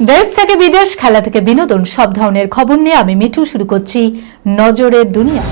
দেশ থেকে বিদেশ, খেলা থেকে বিনোদন, সব ধরনের খবর নিয়ে আমি মিঠু শুরু করছি নজরের দুনিয়া।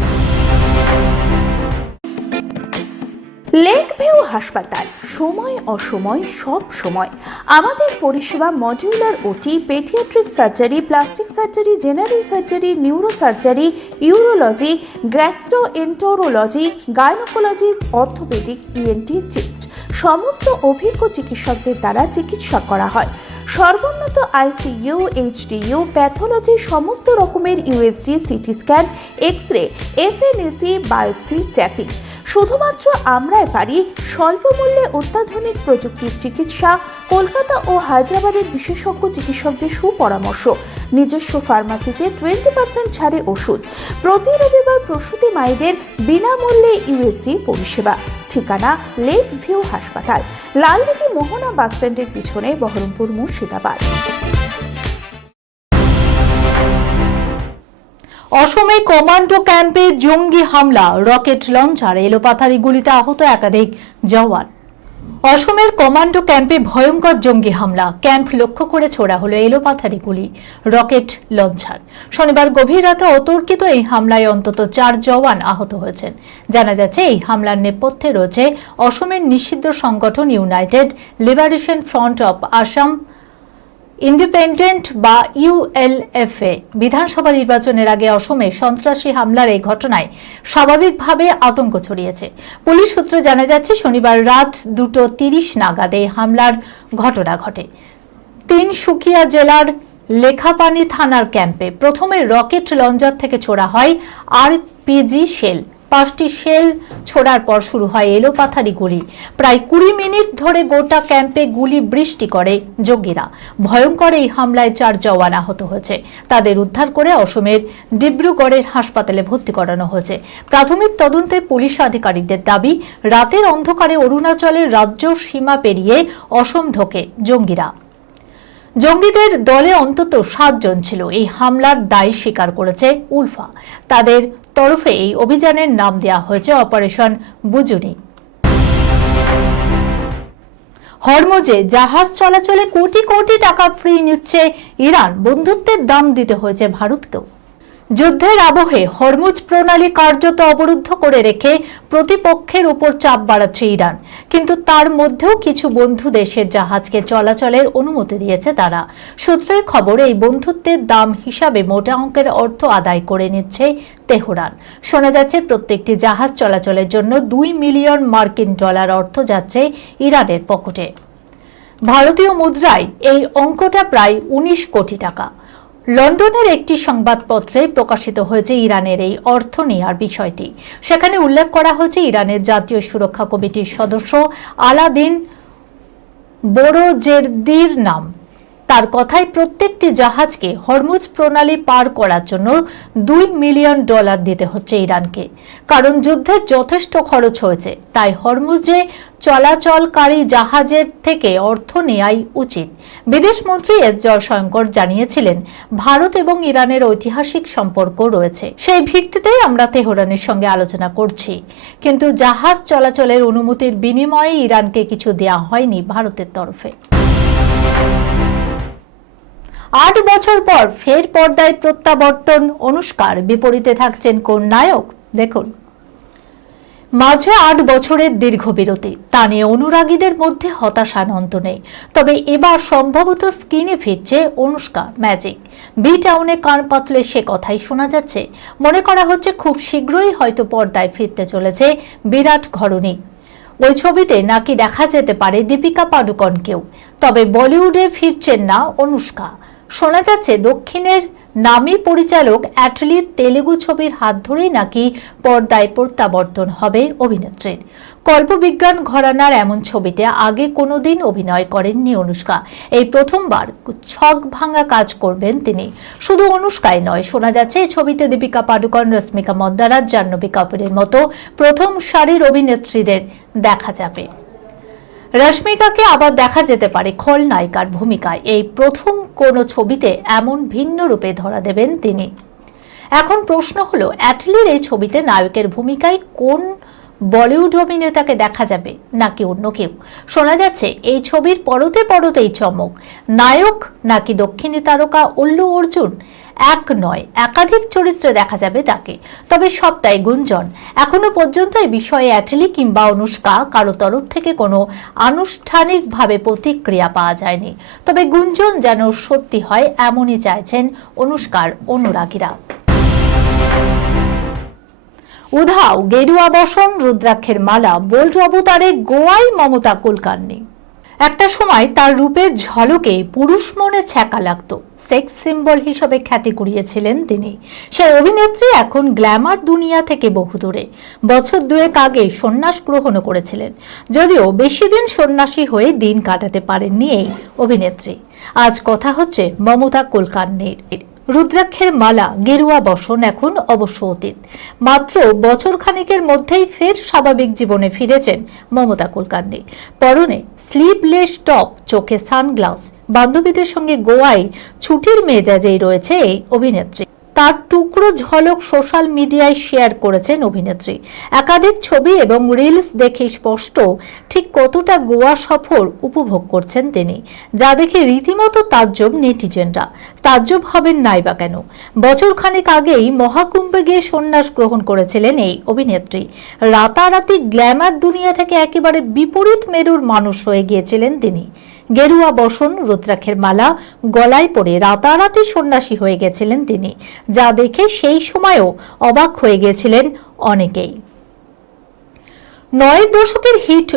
লেক ভিউ হাসপাতাল, সময় অসময় সব সময় আমাদের পরিষেবা modular OT, paediatric surgery, plastic surgery, general surgery, neuro surgery, urology, gastroenterology, gynaecology, orthopaedic, ENT, chest সমস্ত অভিজ্ঞ চিকিৎসকদের দ্বারা চিকিৎসা করা হয়। সর্বোন্নত আইসিইউ, এইচডিইউ, প্যাথোলজি, সমস্ত রকমের USG, CT scan, X ray, FNAC, biopsy, tapping. শুধুমাত্র আমরাই পারি স্বল্প মূল্যে অত্যাধুনিক প্রযুক্তির চিকিৎসা, কলকাতা ও হায়দ্রাবাদের বিশেষজ্ঞ চিকিৎসকদের সুপরামর্শ, নিজস্ব ফার্মাসিতে 20% ছাড়ে ওষুধ, প্রতি রবিবার প্রসূতি মায়েদের বিনামূল্যে ইউএসজি পরিষেবা। ঠিকানা লেক ভিউ হাসপাতাল, লালদিঘি মোহনা বাসস্ট্যান্ডের পিছনে, বহরমপুর, মুর্শিদাবাদ। অসমে কমান্ডো ক্যাম্পে জঙ্গি হামলা, রকেট লঞ্চার, এলোপাথারি গুলিতে আহত একাধিক জওয়ান। অসমের কমান্ডো ক্যাম্পে ভয়ঙ্কর জঙ্গি হামলা, ক্যাম্প লক্ষ্য করে ছোড়া হলো এলোপাথারি গুলি, রকেট লঞ্চার। শনিবার গভীর রাতে অতর্কিত এই হামলায় অন্তত 4 জওয়ান আহত হয়েছেন। জানা যাচ্ছে এই হামলার নেপথ্যে রয়েছে অসমের নিষিদ্ধ সংগঠন United liberation front of Assam independent বা ইউএলএফএ। বিধানসভা নির্বাচনের আগে অসমে সন্ত্রাসী হামলার এই ঘটনায় স্বাভাবিকভাবে আতঙ্ক ছড়িয়েছে। পুলিশ সূত্রে জানা যাচ্ছে শনিবার রাত 2:30 নাগাদ এই হামলার ঘটনা ঘটে তিনসুকিয়া জেলার লেখাপানি থানার ক্যাম্পে। প্রথমে রকেট লঞ্চার থেকে ছোড়া হয় আরপিজি শেল। 5টি শেল ছোড়ার পর শুরু হয় এলোপাথারি গুলি। প্রায় 20 মিনিট ধরে গোটা ক্যাম্পে গুলি বৃষ্টি করে জঙ্গিরা। ভয়ঙ্কর এই হামলায় 4 জওয়ান আহত হয়েছে। তাদের উদ্ধার করে অসমের ডিব্রুগড়ের হাসপাতালে ভর্তি করানো হয়েছে। প্রাথমিক তদন্তে পুলিশ আধিকারিকদের দাবি, রাতের অন্ধকারে অরুণাচলের রাজ্য সীমা পেরিয়ে অসম ঢোকে জঙ্গিরা। জঙ্গিদের দলে অন্তত 7 জন ছিল। এই হামলার দায় স্বীকার করেছে উলফা। তাদের তরফে এই অভিযানের নাম দেওয়া হয়েছে অপারেশন বুজুনি। হরমুজে জাহাজ চলাচলে কোটি কোটি টাকা ফ্রি নিচ্ছে ইরান, বন্ধুত্বের দাম দিতে হয়েছে ভারতকেও। যুদ্ধের আবহে হরমুজ প্রণালী কার্যত অবরুদ্ধ করে রেখে প্রতিপক্ষের উপর চাপ বাড়াচ্ছে ইরান। কিন্তু তার মধ্যেও কিছু বন্ধু দেশের জাহাজকে চলাচলের অনুমতি দিয়েছে তারা। সূত্রের খবর, এই বন্ধুত্বের দাম হিসাবে মোটা অঙ্কের অর্থ আদায় করে নিচ্ছে তেহরান। শোনা যাচ্ছে প্রত্যেকটি জাহাজ চলাচলের জন্য $2 মিলিয়ন মার্কিন অর্থ যাচ্ছে ইরানের পকেটে। ভারতীয় মুদ্রায় এই অঙ্কটা প্রায় 19 কোটি টাকা। লন্ডনের একটি সংবাদপত্রে প্রকাশিত হয়েছে ইরানের এই অর্থ নেওয়ার বিষয়টি। সেখানে উল্লেখ করা হয়েছে ইরানের জাতীয় সুরক্ষা কমিটির সদস্য আলাদিন বোরোজেরদির নাম। তার কথায় প্রত্যেকটি জাহাজকে হরমুজ প্রণালী পার করার জন্য $2 মিলিয়ন দিতে হচ্ছে ইরানকে। কারণ যুদ্ধের যথেষ্ট খরচ হয়েছে, তাই হরমুজে চলাচলকারী জাহাজের থেকে অর্থ নেওয়াই উচিত। বিদেশমন্ত্রী এস জয়শঙ্কর জানিয়েছিলেন, ভারত এবং ইরানের ঐতিহাসিক সম্পর্ক রয়েছে, সেই ভিত্তিতেই আমরা তেহরানের সঙ্গে আলোচনা করছি। কিন্তু জাহাজ চলাচলের অনুমতির বিনিময়ে ইরানকে কিছু দেওয়া হয়নি ভারতের তরফে। 8 বছর পর ফের পর্দায় প্রত্যাবর্তন অনুষ্কার, বিপরীতে থাকছেন কোন নায়ক দেখুন। মাঝে 8 বছরের দীর্ঘ বিরতি, তা নিয়ে অনুরাগীদের মধ্যে হতাশার অন্ত নেই। তবে এবার সম্ভবত স্ক্রিনে ফিরছে অনুষ্কা ম্যাজিক। বি টাউনে কান পাতলে সে কথাই শোনা যাচ্ছে। মনে করা হচ্ছে খুব শীঘ্রই হয়তো পর্দায় ফিরতে চলেছে বিরাট ঘরণী। ওই ছবিতে নাকি দেখা যেতে পারে দীপিকা পাডুকোনকেও। তবে বলিউডে ফিরছেন না অনুষ্কা। শোনা যাচ্ছে দক্ষিণের নামী পরিচালক অ্যাটলির তেলেগু ছবির হাত ধরেই নাকি পর্দায় প্রত্যাবর্তন হবে অভিনেত্রীর। কল্পবিজ্ঞান ঘরানার এমন ছবিতে আগে কোনোদিন অভিনয় করেননি অনুষ্কা। এই প্রথমবার ছক ভাঙা কাজ করবেন তিনি। শুধু অনুষ্কাই নয়, শোনা যাচ্ছে এই ছবিতে দীপিকা পাডুকোন, রশ্মিকা মন্দানা, জাহ্নবী কাপুরের মতো প্রথম সারির অভিনেত্রীদের দেখা যাবে। রশ্মিকাকে আবার দেখা যেতে পারে খলনায়িকার ভূমিকায়। এই প্রথম কোনো ছবিতে এমন ভিন্ন রূপে ধরা দেবেন তিনি। এখন প্রশ্ন হলো, অ্যাটলির এই ছবিতে নায়কের ভূমিকায় কোন বলিউড অভিনেতাকে দেখা যাবে নাকি অন্য কেউ? শোনা যাচ্ছে এই ছবির পরতে পরতেই চমক, নায়ক নাকি দক্ষিণী তারকা অল্লু অর্জুন। এক নয়, একাধিক চরিত্রে দেখা যাবে তাকে। তবে সবটাই গুঞ্জন। এখনো পর্যন্ত এই বিষয়ে অ্যাটলি কিংবা অনুষ্কা কারো তরফ থেকে কোনো আনুষ্ঠানিকভাবে প্রতিক্রিয়া পাওয়া যায়নি। তবে গুঞ্জন যেন সত্যি হয় এমনই চাইছেন অনুষ্কার অনুরাগীরা। উধাও গেরুয়া বসন, রুদ্রাক্ষের মালা, বোল্ড অবতারে গোয়ায় মমতা কুলকার্নি। একটা সময় তার রূপের ঝলকে পুরুষ মনে ছ্যাঁকা লাগতো, সেক্স সিম্বল হিসেবে খ্যাতি কুড়িয়েছিলেন তিনি। সেই অভিনেত্রী এখন গ্ল্যামার দুনিয়া থেকে বহু দূরে। বছর দুয়েক আগে সন্ন্যাস গ্রহণও করেছিলেন, যদিও বেশি দিন সন্ন্যাসী হয়ে দিন কাটাতে পারেননি এই অভিনেত্রী। আজ কথা হচ্ছে মমতা কুলকার্নির। রুদ্রাক্ষের মালা, গেরুয়া বসন এখন অবশ্য অতীত। মাত্র বছর খানিকের মধ্যেই ফের স্বাভাবিক জীবনে ফিরেছেন মমতা কুলকার্নি। পরনে স্লিভলেস টপ, চোখে সানগ্লাস, বান্ধবীদের সঙ্গে গোয়ায় ছুটির মেজাজেই রয়েছে এই অভিনেত্রী। তার টুকরো ঝলক সোশ্যাল মিডিয়ায় শেয়ার করেছেন অভিনেত্রী। একাধিক ছবি এবং রিলস দেখে স্পষ্ট ঠিক কতটা গোয়া সফর উপভোগ করছেন তিনি, যা দেখে রীতিমতো তাজ্জব নেটিজেনরা। তাজ্জব হবেন নাই বা কেন? বছর খানেক আগেই মহাকুম্ভে গিয়ে সন্ন্যাস গ্রহণ করেছিলেন এই অভিনেত্রী। রাতারাতি গ্ল্যামার দুনিয়া থেকে একেবারে বিপরীত মেরুর মানুষ হয়ে গিয়েছিলেন তিনি। গেরুয়া বসন, রুদ্রাক্ষের মালা গলায় পরে রাতারাতি সন্ন্যাসী হয়ে গেছিলেন তিনি, যা দেখে সেই সময়ও অবাক হয়ে গিয়েছিলেন অনেকেই। ৯ দশকের হিট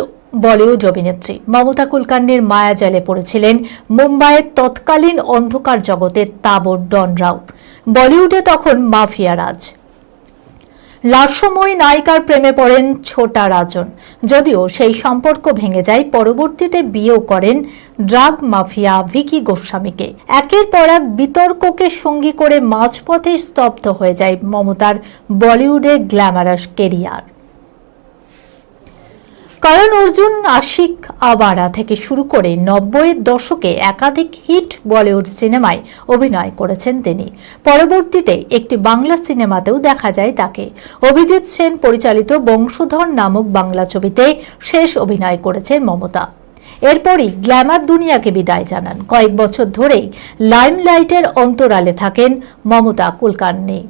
বলিউড অভিনেত্রী মমতা কুলকার্নির মায়াজালে পড়েছিলেন মুম্বাইয়ের তৎকালীন অন্ধকার জগতের তাবড় ডনরাও। বলিউডে তখন মাফিয়া রাজ। লাস্যময়ী নায়িকার প্রেমে পড়েন ছোটা রাজন, যদিও সেই সম্পর্ক ভেঙে যায়। পরবর্তীতে বিয়েও করেন ড্রাগ মাফিয়া ভিকি গোস্বামীকে। একের পর এক বিতর্ককে সঙ্গী করে মাঝপথে স্তব্ধ হয়ে যায় মমতার বলিউডের গ্ল্যামারাস কেরিয়ার। করণ অর্জুন, আশিক আওয়ারা থেকে শুরু করে ৯০-এর দশকে একাধিক হিট বলিউড সিনেমায় অভিনয় করেছেন তিনি। পরবর্তীতে একটি বাংলা সিনেমাতেও দেখা যায় তাকে। অভিজিৎ সেন পরিচালিত বংশধর নামক বাংলা ছবিতে শেষ অভিনয় করেছেন মমতা। এরপরই গ্ল্যামার দুনিয়াকে বিদায় জানান। কয়েক বছর ধরেই লাইমলাইটের অন্তরালে থাকেন মমতা কুলকার্নি।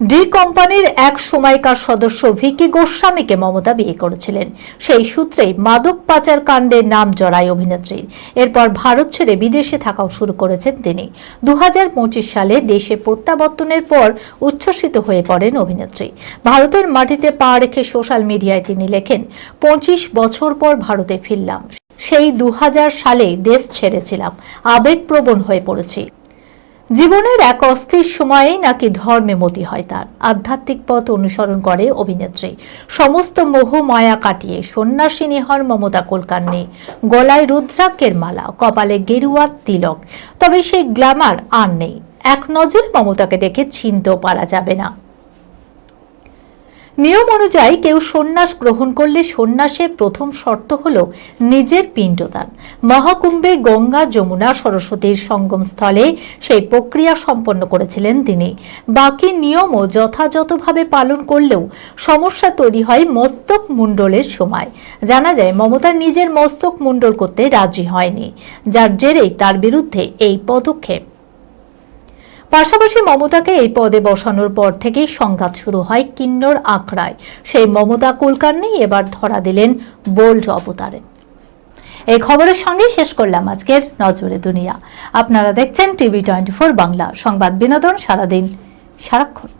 ডি কোম্পানির এক সময়কার সদস্য ভিকি গোস্বামীকে মমতা বিয়ে করেছিলেন। সেই সূত্রেই মাদক পাচার কাণ্ডে নাম জড়ায় অভিনেত্রীর। এরপর ভারত ছেড়ে বিদেশে থাকাও শুরু করেছেন তিনি। ২০২৫ সালে দেশে প্রত্যাবর্তনের পর উচ্ছ্বসিত হয়ে পড়েন অভিনেত্রী। ভারতের মাটিতে পা রেখে সোশ্যাল মিডিয়ায় তিনি লেখেন, ২৫ বছর পর ভারতে ফিরলাম। সেই ২০০০ সালে দেশ ছেড়েছিলাম, আবেগপ্রবণ হয়ে পড়েছি। জীবনের এক অস্থির সময়েই নাকি ধর্মে মতি হয় তার। আধ্যাত্মিক পথ অনুসরণ করে অভিনেত্রী। সমস্ত মোহ মায়া কাটিয়ে সন্ন্যাসিনী হন মমতা কুলকার্নি। গলায় রুদ্রাক্ষের মালা, কপালে গেরুয়া তিলক। তবে সেই গ্ল্যামার আর নেই। এক নজরে মমতাকে দেখে চিনতেও পারা যাবে না। নিয়ম অনুযায়ী কেউ সন্ন্যাস গ্রহণ করলে সন্ন্যাসের প্রথম শর্ত হল নিজের পিণ্ডদান। মহাকুম্ভে গঙ্গা, যমুনা, সরস্বতীর সঙ্গমস্থলে সেই প্রক্রিয়া সম্পন্ন করেছিলেন তিনি। বাকি নিয়মও যথাযথভাবে পালন করলেও সমস্যা তৈরি হয় মস্তক মুণ্ডলের সময়। জানা যায় মমতা নিজের মস্তক মুণ্ডল করতে রাজি হয়নি, যার জেরেই তার বিরুদ্ধে এই পদক্ষেপ। পাশাপাশি মমতাকে এই পদে বসানোর পর থেকেই সংঘাত শুরু হয় কিন্নর আখড়ায়। সেই মমতা কুলকার্নি এবার ধরা দিলেন বোল্ড অবতারে। এই খবরের সঙ্গে শেষ করলাম আজকের নজরে দুনিয়া। আপনারা দেখছেন টিভি 24 বাংলা, সংবাদ বিনোদন সারাদিন সারাক্ষণ।